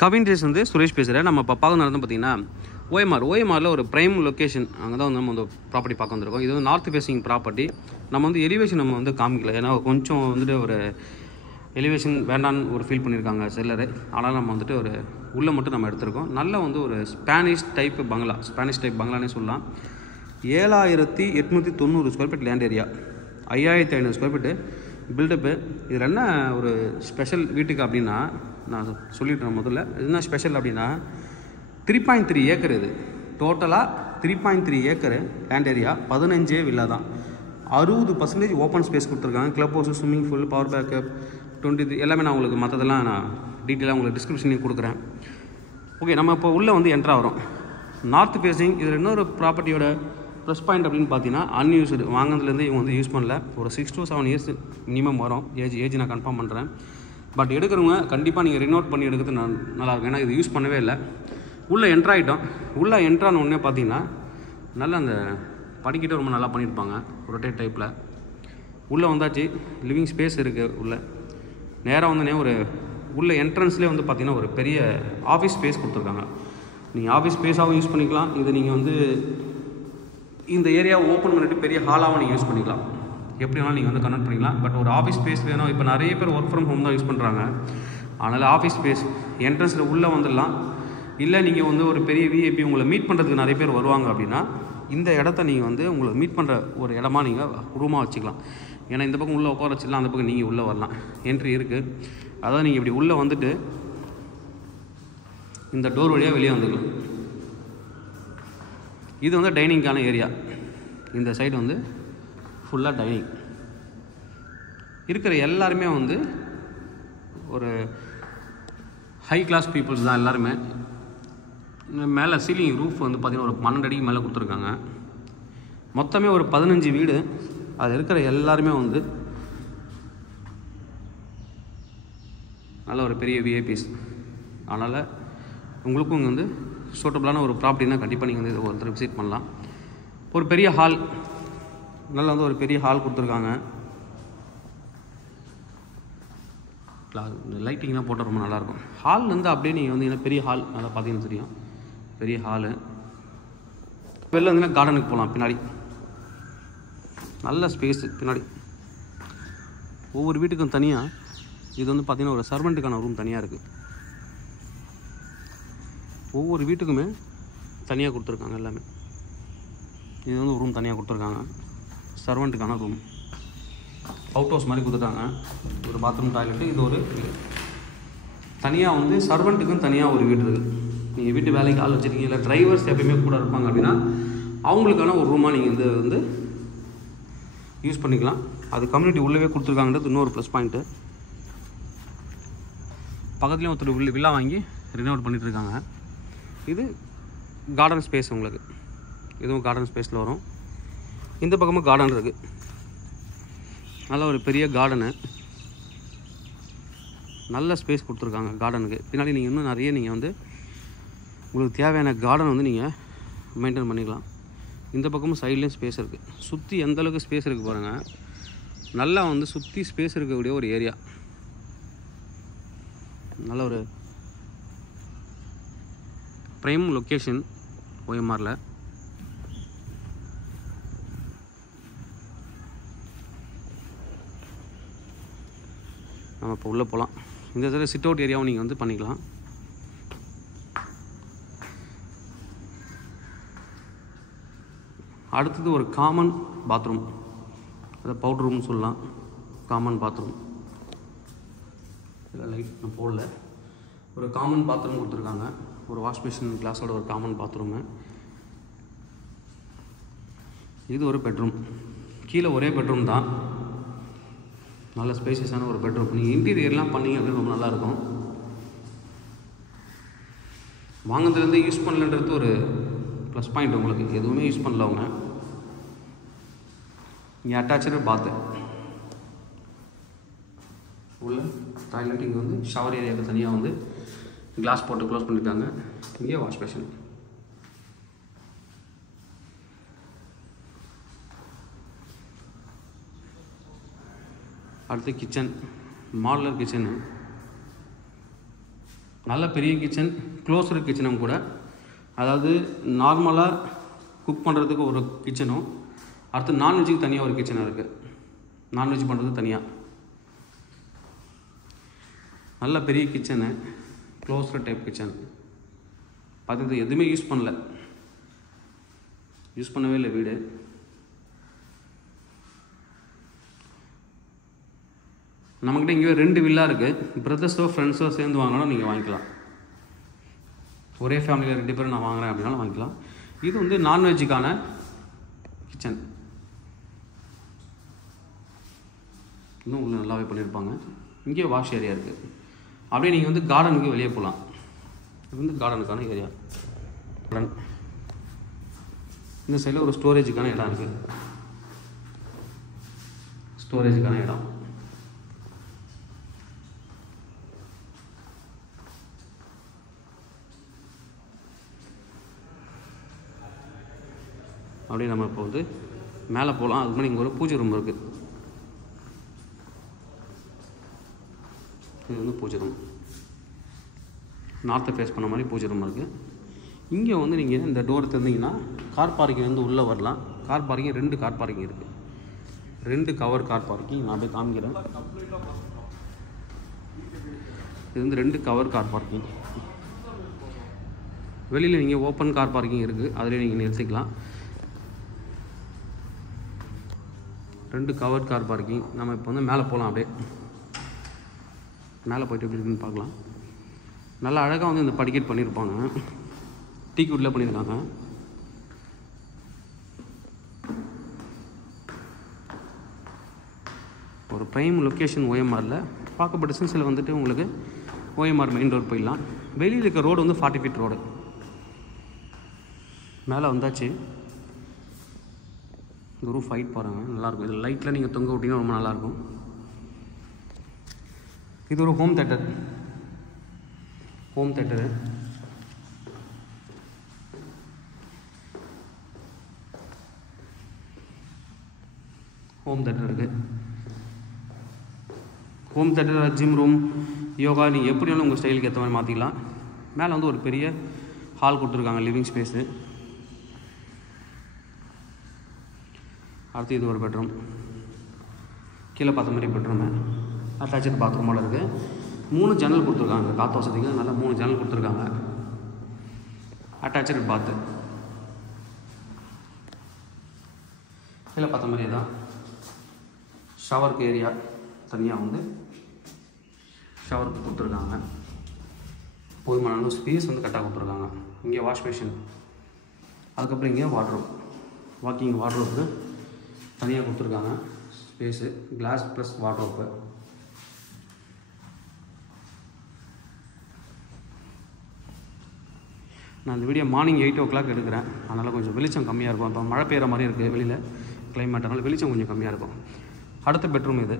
Kavin race வந்து சுரேஷ் பேசுகிறேன். நம்ம இப்போ பார்க்க நடந்து பார்த்தீங்கன்னா ஓஎம்ஆரில் ஒரு ப்ரைம் லொக்கேஷன் அங்கே தான் வந்து நம்ம வந்து ப்ராப்பர்ட்டி பார்க்க வந்திருக்கோம். இது வந்து நார்த் ஃபேஸிங் ப்ராப்பர்ட்டி. நம்ம வந்து எலிவேஷன் நம்ம வந்து காமிக்கல, ஏன்னா கொஞ்சம் வந்துட்டு ஒரு எலிவேஷன் வேண்டான்னு ஒரு ஃபீல் பண்ணியிருக்காங்க செல்லரு. ஆனால் நம்ம வந்துட்டு ஒரு உள்ளே மட்டும் நம்ம எடுத்திருக்கோம். நல்ல வந்து ஒரு ஸ்பானிஷ் டைப் பங்களானே சொல்லலாம். 7890 square feet land area, 5500 square feet built up. இதில் என்ன ஒரு ஸ்பெஷல் வீட்டுக்கு அப்படின்னா, நான் சொல்லிட்டேன் முதல்ல, என்ன ஸ்பெஷல் அப்படின்னா 3.3 ஏக்கர். இது டோட்டலாக 3.3 ஏக்கரு லேண்ட் ஏரியா, 15 வில்லா தான். 60% ஓப்பன் ஸ்பேஸ் கொடுத்துருக்காங்க. Club house, swimming pool, power backup, 23 எல்லாமே நான் உங்களுக்கு மற்றதெல்லாம் நான் டீட்டெயிலாக உங்களுக்கு டிஸ்கிரிப்ஷன்லேயும் கொடுக்குறேன். ஓகே, நம்ம இப்போ உள்ளே வந்து என்ட்ரு ஆகிறோம். North facing. இதில் இன்னொரு ப்ராப்பர்ட்டியோட ப்ளஸ் பாயிண்ட் அப்படின்னு பார்த்தீங்கன்னா, அன்யூஸ்டு, வாங்கினதுலேருந்து இவங்க வந்து யூஸ் பண்ணல. ஒரு 6 to 7 இயர்ஸ் மினிமம் வரும் ஏஜ் நான் கன்ஃபார்ம் பண்ணுறேன். பட் எடுக்கிறவங்க கண்டிப்பாக நீங்கள் ரினோட் பண்ணி எடுக்கிறது நல்லாயிருக்கும், ஏன்னா இது யூஸ் பண்ணவே இல்லை. உள்ளே என்ட்ராகிட்டோம். உள்ளே என்ட்ரான உடனே பார்த்தீங்கன்னா நல்லா அந்த படிக்கிட்ட ரொம்ப நல்லா பண்ணியிருப்பாங்க, ரொட்டேட் டைப்பில். உள்ளே வந்தாச்சு, லிவிங் ஸ்பேஸ் இருக்குது. உள்ளே நேராக வந்தோடனே ஒரு உள்ள என்ட்ரன்ஸ்லேயே வந்து பார்த்திங்கன்னா ஒரு பெரிய ஆஃபீஸ் ஸ்பேஸ் கொடுத்துருக்காங்க. நீங்கள் ஆஃபீஸ் ஸ்பேஸாகவும் யூஸ் பண்ணிக்கலாம். இது நீங்கள் வந்து இந்த ஏரியாவை ஓப்பன் பண்ணிவிட்டு பெரிய ஹாலாகவும் நீங்கள் யூஸ் பண்ணிக்கலாம். எப்படி வேணாலும் நீங்கள் வந்து கன்வெர்ட் பண்ணிக்கலாம். பட் ஒரு ஆஃபீஸ் ஸ்பேஸ் வேணும். இப்போ நிறைய பேர் ஒர்க் ஃப்ரம் ஹோம் தான் யூஸ் பண்ணுறாங்க. அதனால் ஆஃபீஸ் ஸ்பேஸ் என்ட்ரன்ஸில் உள்ளே வந்துடலாம். இல்லை நீங்கள் வந்து ஒரு பெரிய விஐபி உங்களை மீட் பண்ணுறதுக்கு நிறைய பேர் வருவாங்க அப்படின்னா, இந்த இடத்த நீங்கள் வந்து உங்களை மீட் பண்ணுற ஒரு இடமா நீங்கள் ரூமாக வச்சுக்கலாம். ஏன்னா இந்த பக்கம் உள்ளே உட்கார வச்சிடலாம், அந்த பக்கம் நீங்கள் உள்ளே வரலாம். என்ட்ரி இருக்குது. அதாவது நீங்கள் இப்படி உள்ளே வந்துட்டு இந்த டோர் வழியாக வெளியே வந்துக்கலாம். இது வந்து டைனிங்கான ஏரியா. இந்த சைடு வந்து ஃபுல்லாக டைனிங். இருக்கிற எல்லாருமே வந்து ஒரு ஹை கிளாஸ் பீப்புள்ஸ் தான் எல்லாருமே. மேலே சீலிங் ரூஃப் வந்து பார்த்திங்கன்னா ஒரு 12 அடிக்கு மேலே கொடுத்துருக்காங்க. மொத்தமே ஒரு 15 வீடு. அது இருக்கிற எல்லாருமே வந்து நல்ல ஒரு பெரிய விஐபிஸ். அதனால் உங்களுக்கும் இங்கே வந்து சூட்டபிளான ஒரு ப்ராப்பர்ட்டினா கண்டிப்பாக நீங்கள் வந்து ஒருத்தர் விசிட் பண்ணலாம். ஒரு பெரிய ஹால், நல்லா வந்து ஒரு பெரிய ஹால் கொடுத்துருக்காங்க. லைட்டிங்லாம் போட்டால் ரொம்ப நல்லாயிருக்கும். ஹால்லேருந்து அப்படியே நீங்கள் வந்து என்ன பெரிய ஹால் நல்லா பார்த்தீங்கன்னு தெரியும். பெரிய ஹாலு. வெளில வந்தீங்கன்னா கார்டனுக்கு போகலாம். பின்னாடி நல்ல ஸ்பேஸு. பின்னாடி ஒவ்வொரு வீட்டுக்கும் தனியாக இது வந்து பார்த்திங்கன்னா ஒரு சர்வெண்ட்டுக்கான ரூம் தனியாக இருக்குது. ஒவ்வொரு வீட்டுக்குமே தனியாக கொடுத்துருக்காங்க எல்லாமே. இது வந்து ஒரு ரூம் தனியாக கொடுத்துருக்காங்க, சர்வெண்ட்டுக்கான ரூம். அவுட் ஹவுஸ் மாதிரி கொடுத்துட்டாங்க. ஒரு பாத்ரூம், டாய்லெட்டு. இது ஒரு வீடு தனியாக வந்து சர்வெண்ட்டுக்குன்னு தனியாக ஒரு வீடு இருக்குது. நீங்கள் வீட்டு வேலைக்கு ஆள் வச்சுருக்கீங்க, இல்லை டிரைவர்ஸ் எப்பயுமே கூட இருப்பாங்க அப்படின்னா அவங்களுக்கான ஒரு ரூமாக நீங்கள் இது வந்து யூஸ் பண்ணிக்கலாம். அது கம்யூனிட்டி உள்ளவே கொடுத்துருக்காங்கன்றது இன்னொரு ப்ளஸ் பாயிண்ட்டு. பக்கத்துலேயும் ஒருத்தர் வில்லா வாங்கி ரினோவேட் பண்ணிகிட்ருக்காங்க. இது கார்டன் ஸ்பேஸ். உங்களுக்கு இதுவும் கார்டன் ஸ்பேஸில் வரும். இந்த பக்கமும் கார்டன் இருக்குது. நல்ல ஒரு பெரிய கார்டனு, நல்ல ஸ்பேஸ் கொடுத்துருக்காங்க கார்டனுக்கு. பின்னாடி நீங்கள் இன்னும் நிறைய நீங்கள் வந்து உங்களுக்கு தேவையான கார்டன் வந்து நீங்கள் மெயின்டைன் பண்ணிக்கலாம். இந்த பக்கமும் சைட்லேயும் ஸ்பேஸ் இருக்குது. சுற்றி எந்தளவுக்கு ஸ்பேஸ் இருக்குது பாருங்கள். நல்லா வந்து சுற்றி ஸ்பேஸ் இருக்கக்கூடிய ஒரு ஏரியா. நல்ல ஒரு ப்ரைம் லொக்கேஷன் ஓஎம்ஆரில். நம்ம இப்போ உள்ளே போகலாம். இந்த இதில் சிட் அவுட் ஏரியாவும் நீங்கள் வந்து பண்ணிக்கலாம். அடுத்தது ஒரு காமன் பாத்ரூம், அதை பவுடர் ரூம்னு சொல்லலாம். Common bathroom. இதில் லைட் நான் போடல. ஒரு காமன் பாத்ரூம் கொடுத்துருக்காங்க. ஒரு வாஷ் மிஷின் கிளாஸோட ஒரு காமன் பாத்ரூமு. இது ஒரு பெட்ரூம். கீழே ஒரே பெட்ரூம் தான். நல்ல ஸ்பேசியஸான ஒரு பெட்ரூம். நீங்கள் இன்டீரியர்லாம் பண்ணிங்க அப்படின்னு ரொம்ப நல்லாயிருக்கும். வாங்கினதுலேருந்து யூஸ் பண்ணலன்றது ஒரு ப்ளஸ் பாயிண்ட். உங்களுக்கு எதுவுமே யூஸ் பண்ணல அவங்க. இங்கே அட்டாச்சு பாத்து உள்ள டாய்லெட். இங்கே வந்து ஷவர் ஏரியாவுக்கு தனியாக வந்து கிளாஸ் போட்டு க்ளோஸ் பண்ணியிருக்காங்க. இங்கே வாஷ் பேஷன். அடுத்து கிச்சன், மாடுலர் கிச்சனு. நல்ல பெரிய கிச்சன், க்ளோஸ்டு கிச்சனும் கூட. அதாவது நார்மலாக குக் பண்ணுறதுக்கு ஒரு கிச்சனும், அடுத்து நான்வெஜ்ஜுக்கு தனியாக ஒரு கிச்சன் இருக்குது. நான்வெஜ் பண்ணுறதுக்கு தனியாக நல்ல பெரிய கிச்சனு, க்ளோஸ்டு டைப் கிச்சன். பார்த்து எதுவுமே யூஸ் பண்ணவே இல்லை வீடு. நம்மக்கிட்ட இங்கே 2 வில்லா இருக்குது. பிரதர்ஸோ ஃப்ரெண்ட்ஸோ சேர்ந்து வாங்கினாலும் நீங்கள் வாங்கிக்கலாம். ஒரே ஃபேமிலியில் 2 பேரும் நான் வாங்குகிறேன் அப்படின்னாலும் வாங்கிக்கலாம். இது வந்து நான்வெஜ்ஜுக்கான கிச்சன். இன்னும் உள்ள நல்லாவே பண்ணியிருப்பாங்க. இங்கே வாஷ் ஏரியா இருக்குது. அப்படியே நீங்கள் வந்து கார்டனுக்கு வெளியே போகலாம். இது வந்து கார்டனுக்கான ஏரியா. கார்டன் இந்த சைடில் ஒரு ஸ்டோரேஜுக்கான இடம் இருக்குது. ஸ்டோரேஜுக்கான இடம். அப்படியே நம்ம இப்போ வந்து மேலே போகலாம். அதுக்கு முன்னாடி இங்கே ஒரு பூஜை ரூம் இருக்குது. இது வந்து பூஜை ரூம். நார்த்தை ஃபேஸ் பண்ண மாதிரி பூஜை ரூம் இருக்குது. இங்கே வந்து நீங்கள் இந்த டோர் திறந்தீங்கன்னா கார் பார்க்கிங் வந்து உள்ளே வரலாம். கார் பார்க்கிங் 2 கார் பார்க்கிங் இருக்குது. 2 கவர் கார் பார்க்கிங். நான் அப்படியே காமிக்கிறேன். இது வந்து 2 கவர் கார் பார்க்கிங். வெளியில் நீங்கள் ஓப்பன் கார் பார்க்கிங் இருக்குது. அதிலே நீங்கள் நிறுத்திக்கலாம். 2 கவர் கார் பார்க்கிங். நம்ம இப்போ வந்து மேலே போகலாம். அப்படியே மேலே போய்ட்டு எப்படி இருக்குன்னு பார்க்கலாம். நல்லா அழகாக வந்து இந்த படிக்கட் பண்ணியிருப்பாங்க. டீக்குட்டில் பண்ணியிருக்காங்க. ஒரு ப்ரைம் லொக்கேஷன் OMRல. பார்க்கப்பட்ட டிஸ்டன்ஸில் வந்துட்டு உங்களுக்கு OMR மெயின் ரோடு போயிடலாம். வெளியில் இருக்க ரோடு வந்து 40 ஃபீட் ரோடு. மேலே வந்தாச்சு. இந்த ரூஃப் ஹைட் பாருங்கள், நல்லாயிருக்கும். இது லைட்டில் நீங்கள் தொங்க விட்டிங்கன்னா ரொம்ப நல்லாயிருக்கும். இது ஒரு ஹோம் தேட்டரு. ஹோம் தேட்டரு இருக்குது. Home theatre, gym room, yoga, நீங்கள் எப்படி வேணாலும் உங்கள் ஸ்டைலுக்கு ஏற்ற மாதிரி மாற்றிக்கலாம். மேலே வந்து ஒரு பெரிய ஹால் கொடுத்துருக்காங்க, லிவிங் ஸ்பேஸு. அடுத்து இது ஒரு பெட்ரூம். கீழே பார்த்த மாதிரி பெட்ரூமு. அட்டாச்சு பாத்ரூமோடு இருக்குது. 3 ஜன்னல் கொடுத்துருக்காங்க. காற்று வசதிக்கு நல்லா 3 ஜன்னல் கொடுத்துருக்காங்க. அட்டாச்சு பாத்து. கீழே பார்த்த மாதிரியே தான் ஷவருக்கு ஏரியா தனியாக வந்து ஷவருக்கு கொடுத்துருக்காங்க. போதுமான ஸ்பேஸ் வந்து கரெக்டாக கொடுத்துருக்காங்க. இங்கே வாஷ் மிஷின். அதுக்கப்புறம் இங்கே வாட்ரோப், வாக்கிங் வாட்ரோப்புக்கு தனியாக கொடுத்துருக்காங்க ஸ்பேஸு. Class plus wardrobe. நான் இந்த வீடியோ மார்னிங் 8 o'clock எடுக்கிறேன். அதனால் கொஞ்சம் வெளிச்சம் கம்மியாக இருக்கும். இப்போ மழை பெய்கிற மாதிரி இருக்குது வெளியில் கிளைமேட். அதனால் வெளிச்சம் கொஞ்சம் கம்மியாக இருக்கும். அடுத்த பெட்ரூம் இது.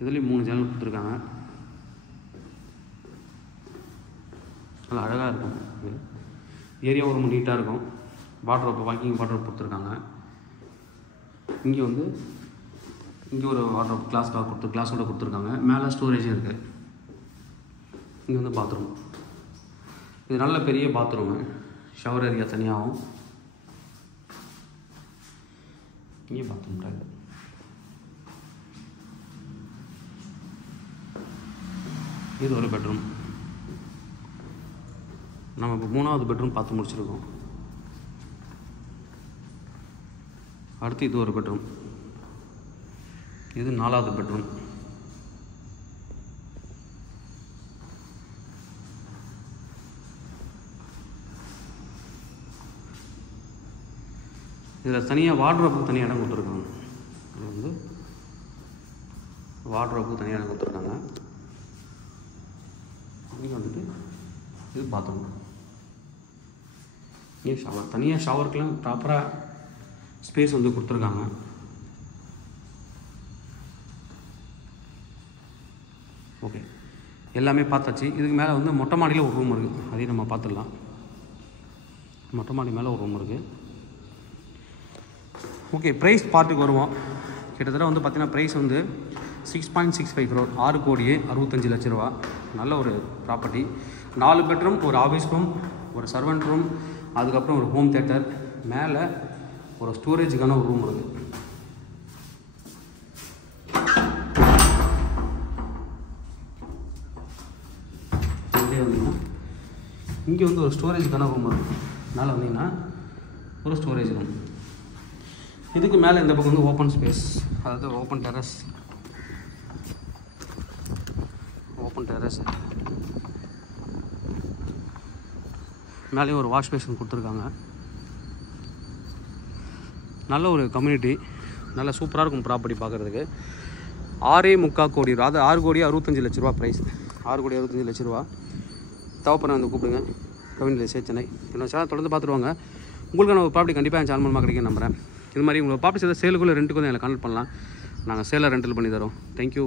இதுலேயும் 3 ஜன்னல் கொடுத்துருக்காங்க. நல்லா அழகாக இருக்கும். ஏரியா ரொம்ப நீட்டாக இருக்கும். வாட்ரோப், வாக்கிங் வாட்ரோப் கொடுத்துருக்காங்க. இங்கே வந்து இங்கே ஒரு வாட்ரோப் கிளாஸோட கொடுத்துருக்காங்க. மேலே ஸ்டோரேஜும் இருக்குது. இங்கே வந்து பாத்ரூம். இது நல்ல பெரிய பாத்ரூமு. Shower area தனியாகும். இங்கே பாத்ரூம் இருக்குது. இது ஒரு பெட்ரூம். நம்ம இப்போ 3வது பெட்ரூம் பார்த்து முடிச்சிருக்கோம். அடுத்து இது ஒரு பெட்ரூம். இது 4வது பெட்ரூம். இதில் தனியாக வார்ட்ரோப்புக்கு தனியாக இடம் கொடுத்துருக்காங்க. இது வந்து வார்ட்ரோப்புக்கு தனியாக இடம் கொடுத்துருக்காங்க. இங்கே வந்துட்டு இது பாத்ரூம். இங்கே ஷவர். தனியாக ஷவருக்குலாம் ப்ராப்பராக ஸ்பேஸ் வந்து கொடுத்துருக்காங்க. ஓகே, எல்லாமே பார்த்தாச்சு. இதுக்கு மேலே வந்து மொட்டை மாடியில் ஒரு ரூம் இருக்குது. அதையும் நம்ம பார்த்துடலாம். மொட்டை மாடி மேலே ஒரு ரூம் இருக்குது. ஓகே, ப்ரைஸ் பார்ட்டுக்கு வருவோம். கிட்டத்தட்ட வந்து பார்த்திங்கன்னா ப்ரைஸ் வந்து 6.65 crore, 6,65,00,000 நல்ல ஒரு ப்ராப்பர்ட்டி. 4 பெட்ரூம், ஒரு ஆஃபீஸ் ரூம், ஒரு சர்வெண்ட் ரூம், அதுக்கப்புறம் ஒரு ஹோம் தியேட்டர், மேலே ஒரு ஸ்டோரேஜுக்கான ஒரு ரூம் இருக்குது. இங்கே வந்து ஒரு ஸ்டோரேஜுக்கான ரூம் இருக்குது. மேலே வந்தீங்கன்னா ஒரு ஸ்டோரேஜ் ரூம். இதுக்கு மேலே இந்த பக்கம் வந்து ஓப்பன் ஸ்பேஸ், அதாவது ஓப்பன் டெரஸ். மேலேயும் ஒரு வாஷ் பேஷன் கொடுத்துருக்காங்க. நல்ல ஒரு கம்யூனிட்டி, நல்ல சூப்பராக இருக்கும் ப்ராப்பர்ட்டி பார்க்குறதுக்கு. 6.25 கோடி, அதாவது 6,65,00,000 ப்ரைஸ். 6,65,00,000 தேவைப்படுற வந்து கூப்பிடுங்க. கவிஞர் சென்னை என்னோட சேனல் தொடர்ந்து பார்த்துருவாங்க. உங்களுக்கான ஒரு ப்ராப்பர்ட்டி கண்டிப்பாக என் சேனல் மூலமாக கிடைக்கும் நம்புகிறேன். இது மாதிரி உங்களை ப்ராப்பர்ட்டி சேலுக்குள்ளே ரெண்ட்டுக்கு வந்து எங்களை கான்டக்ட் பண்ணலாம். நாங்கள் சேலை ரெண்டல் பண்ணி தரோம். தேங்க்யூ.